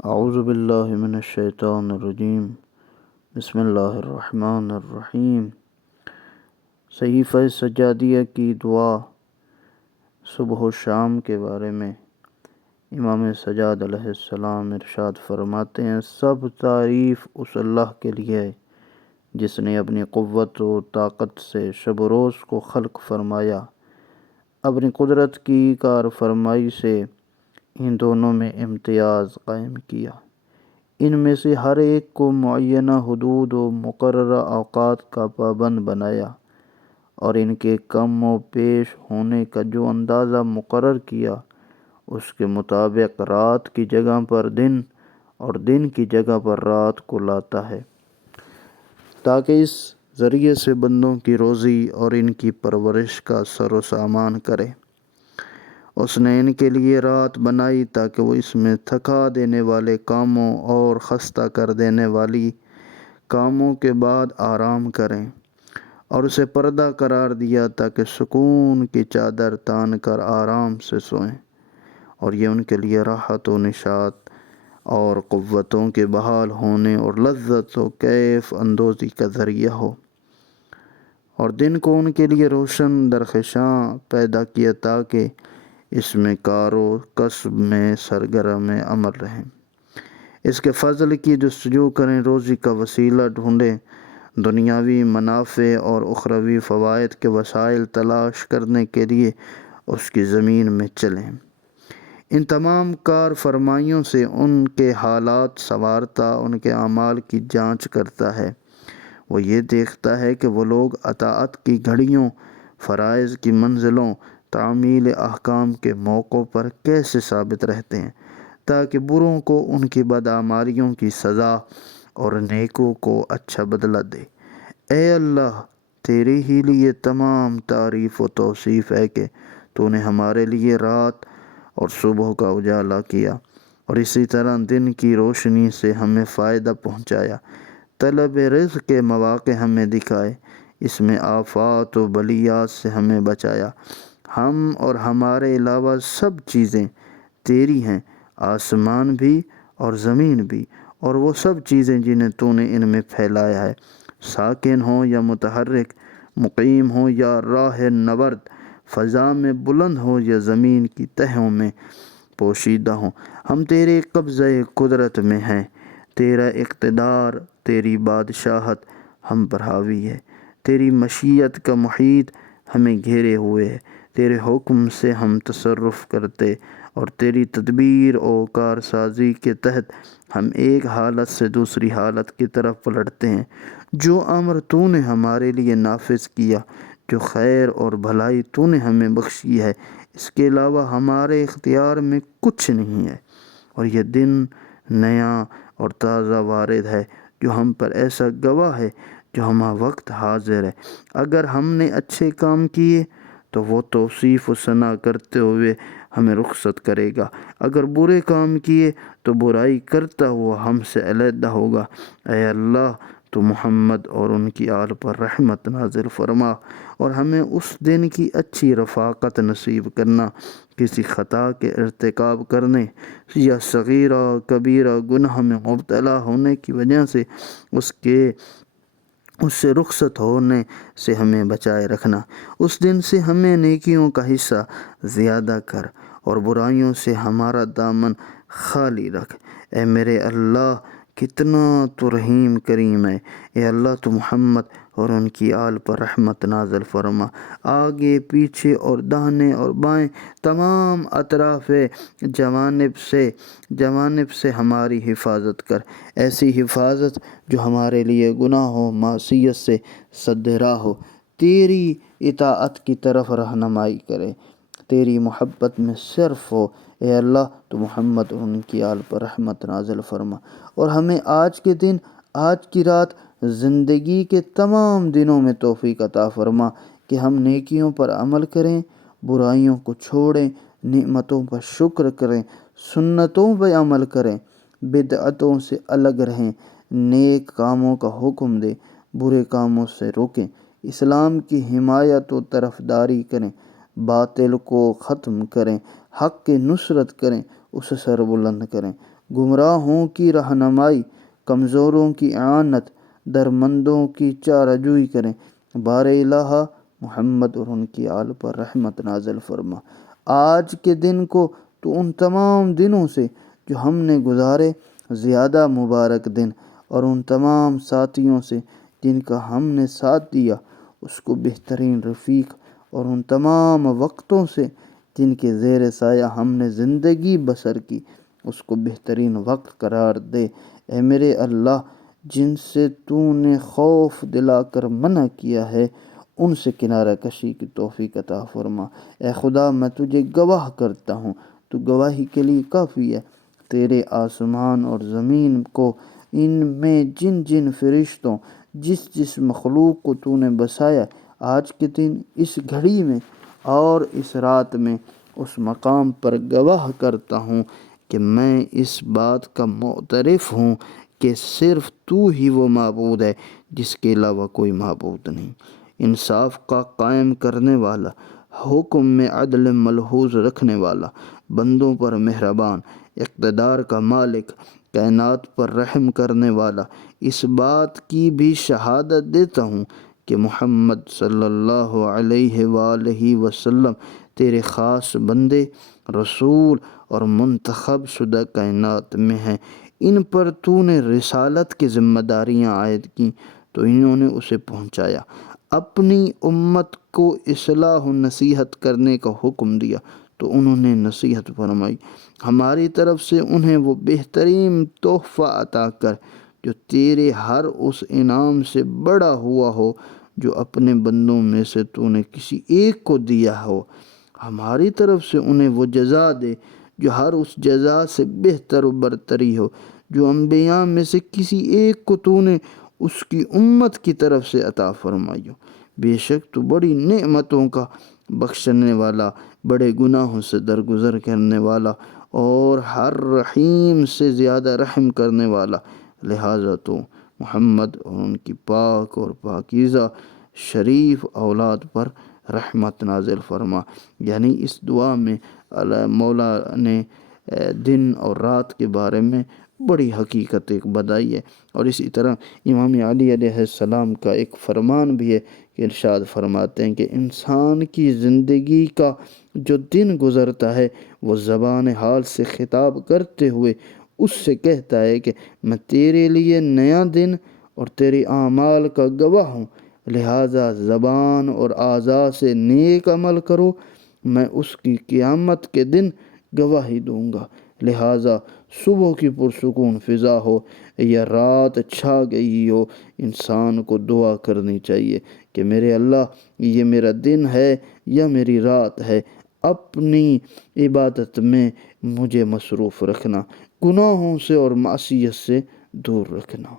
اعوذ باللہ من الشیطان الرجیم، بسم اللہ الرحمن الرحیم۔ صحیفہ سجادیہ کی دعا صبح و شام کے بارے میں امام سجاد علیہ السلام ارشاد فرماتے ہیں، سب تعریف اس اللہ کے لیے ہے جس نے اپنی قوت و طاقت سے شب و روز کو خلق فرمایا، اپنی قدرت کی کار فرمائی سے ان دونوں میں امتیاز قائم کیا، ان میں سے ہر ایک کو معینہ حدود و مقررہ اوقات کا پابند بنایا اور ان کے کم و بیش ہونے کا جو اندازہ مقرر کیا اس کے مطابق رات کی جگہ پر دن اور دن کی جگہ پر رات کو لاتا ہے، تاکہ اس ذریعے سے بندوں کی روزی اور ان کی پرورش کا سر و سامان کرے۔ اس نے ان کے لیے رات بنائی تاکہ وہ اس میں تھکا دینے والے کاموں اور خستہ کر دینے والی کاموں کے بعد آرام کریں، اور اسے پردہ قرار دیا تاکہ سکون کی چادر تان کر آرام سے سوئیں، اور یہ ان کے لیے راحت و نشاط اور قوتوں کے بحال ہونے اور لذت و کیف اندوزی کا ذریعہ ہو، اور دن کو ان کے لیے روشن درخشاں پیدا کیا تاکہ اس میں کار و کسب میں سرگرم عمل رہیں، اس کے فضل کی جستجو کریں، روزی کا وسیلہ ڈھونڈیں، دنیاوی منافع اور اخروی فوائد کے وسائل تلاش کرنے کے لیے اس کی زمین میں چلیں۔ ان تمام کار فرمائیوں سے ان کے حالات سنوارتا، ان کے اعمال کی جانچ کرتا ہے، وہ یہ دیکھتا ہے کہ وہ لوگ اطاعت کی گھڑیوں، فرائض کی منزلوں، تعمیل احکام کے موقعوں پر کیسے ثابت رہتے ہیں، تاکہ بروں کو ان کی بدعمالیوں کی سزا اور نیکوں کو اچھا بدلہ دے۔ اے اللہ، تیرے ہی لیے تمام تعریف و توصیف ہے کہ تو نے ہمارے لیے رات اور صبح کا اجالا کیا، اور اسی طرح دن کی روشنی سے ہمیں فائدہ پہنچایا، طلب رزق کے مواقع ہمیں دکھائے، اس میں آفات و بلیات سے ہمیں بچایا۔ ہم اور ہمارے علاوہ سب چیزیں تیری ہیں، آسمان بھی اور زمین بھی، اور وہ سب چیزیں جنہیں تو نے ان میں پھیلایا ہے، ساکن ہوں یا متحرک، مقیم ہوں یا راہ نورد، فضا میں بلند ہو یا زمین کی تہوں میں پوشیدہ ہوں، ہم تیرے قبضہ قدرت میں ہیں، تیرا اقتدار، تیری بادشاہت ہم پر حاوی ہے، تیری مشیت کا محیط ہمیں گھیرے ہوئے ہے، تیرے حکم سے ہم تصرف کرتے اور تیری تدبیر و کارسازی کے تحت ہم ایک حالت سے دوسری حالت کی طرف پلٹتے ہیں۔ جو امر تو نے ہمارے لیے نافذ کیا، جو خیر اور بھلائی تو نے ہمیں بخشی ہے، اس کے علاوہ ہمارے اختیار میں کچھ نہیں ہے، اور یہ دن نیا اور تازہ وارد ہے جو ہم پر ایسا گواہ ہے جو ہمہ وقت حاضر ہے۔ اگر ہم نے اچھے کام کیے تو وہ توصیف و ثنا کرتے ہوئے ہمیں رخصت کرے گا، اگر برے کام کیے تو برائی کرتا ہوا ہم سے علیحدہ ہوگا۔ اے اللہ، تو محمد اور ان کی آل پر رحمت نازل فرما، اور ہمیں اس دن کی اچھی رفاقت نصیب کرنا، کسی خطا کے ارتکاب کرنے یا صغیرہ کبیرہ گناہ میں مبتلا ہونے کی وجہ سے اس سے رخصت ہونے سے ہمیں بچائے رکھنا۔ اس دن سے ہمیں نیکیوں کا حصہ زیادہ کر اور برائیوں سے ہمارا دامن خالی رکھ۔ اے میرے اللہ، کتنا تو رحیم کریم ہے۔ اے اللہ، تو محمد اور ان کی آل پر رحمت نازل فرما، آگے پیچھے اور داہنے اور بائیں تمام اطراف جوانب سے ہماری حفاظت کر، ایسی حفاظت جو ہمارے لیے گناہ و معصیت سے سد راہ ہو، تیری اطاعت کی طرف رہنمائی کرے، تیری محبت میں صرف ہو۔ اے اللہ، تو محمد اور ان کی آل پر رحمت نازل فرما، اور ہمیں آج کے دن، آج کی رات، زندگی کے تمام دنوں میں توفیق عطا فرما کہ ہم نیکیوں پر عمل کریں، برائیوں کو چھوڑیں، نعمتوں پر شکر کریں، سنتوں پر عمل کریں، بدعتوں سے الگ رہیں، نیک کاموں کا حکم دیں، برے کاموں سے روکیں، اسلام کی حمایت و طرفداری کریں، باطل کو ختم کریں، حق کی نصرت کریں، اسے سر بلند کریں، گمراہوں کی رہنمائی، کمزوروں کی اعانت، درمندوں کی چارجوئی کریں۔ بار الہ محمد اور ان کی آل پر رحمت نازل فرما۔ آج کے دن کو تو ان تمام دنوں سے جو ہم نے گزارے زیادہ مبارک دن، اور ان تمام ساتھیوں سے جن کا ہم نے ساتھ دیا اس کو بہترین رفیق، اور ان تمام وقتوں سے جن کے زیر سایہ ہم نے زندگی بسر کی اس کو بہترین وقت قرار دے۔ اے میرے اللہ، جن سے تو نے خوف دلا کر منع کیا ہے ان سے کنارہ کشی کی توفیق عطا فرما۔ اے خدا، میں تجھے گواہ کرتا ہوں، تو گواہی کے لیے کافی ہے، تیرے آسمان اور زمین کو، ان میں جن جن فرشتوں، جس جس مخلوق کو تو نے بسایا آج کے دن اس گھڑی میں اور اس رات میں، اس مقام پر گواہ کرتا ہوں کہ میں اس بات کا معترف ہوں کہ صرف تو ہی وہ معبود ہے جس کے علاوہ کوئی معبود نہیں، انصاف کا قائم کرنے والا، حکم میں عدل ملحوظ رکھنے والا، بندوں پر مہربان، اقتدار کا مالک، کائنات پر رحم کرنے والا۔ اس بات کی بھی شہادت دیتا ہوں کہ محمد صلی اللہ علیہ وآلہ وسلم تیرے خاص بندے، رسول اور منتخب شدہ کائنات میں ہیں۔ ان پر تو نے رسالت کی ذمہ داریاں عائد کیں تو انہوں نے اسے پہنچایا، اپنی امت کو اصلاح و نصیحت کرنے کا حکم دیا تو انہوں نے نصیحت فرمائی۔ ہماری طرف سے انہیں وہ بہترین تحفہ عطا کر جو تیرے ہر اس انعام سے بڑا ہوا ہو جو اپنے بندوں میں سے تو نے کسی ایک کو دیا ہو۔ ہماری طرف سے انہیں وہ جزا دے جو ہر اس جزا سے بہتر و برتری ہو جو انبیاء میں سے کسی ایک کو تو نے اس کی امت کی طرف سے عطا فرمائی ہو۔ بے شک تو بڑی نعمتوں کا بخشنے والا، بڑے گناہوں سے درگزر کرنے والا اور ہر رحیم سے زیادہ رحم کرنے والا، لہٰذا تو محمد اور ان کی پاک اور پاکیزہ شریف اولاد پر رحمت نازل فرما۔ یعنی اس دعا میں مولا نے دن اور رات کے بارے میں بڑی حقیقت ایک بتائی ہے، اور اسی طرح امام علی علیہ السلام کا ایک فرمان بھی ہے کہ ارشاد فرماتے ہیں کہ انسان کی زندگی کا جو دن گزرتا ہے وہ زبان حال سے خطاب کرتے ہوئے اس سے کہتا ہے کہ میں تیرے لیے نیا دن اور تیری اعمال کا گواہ ہوں، لہٰذا زبان اور اعضاء سے نیک عمل کرو، میں اس کی قیامت کے دن گواہی دوں گا۔ لہٰذا صبح کی پرسکون فضا ہو یا رات چھا گئی ہو، انسان کو دعا کرنی چاہیے کہ میرے اللہ، یہ میرا دن ہے یا میری رات ہے، اپنی عبادت میں مجھے مصروف رکھنا، گناہوں سے اور معصیت سے دور رکھنا۔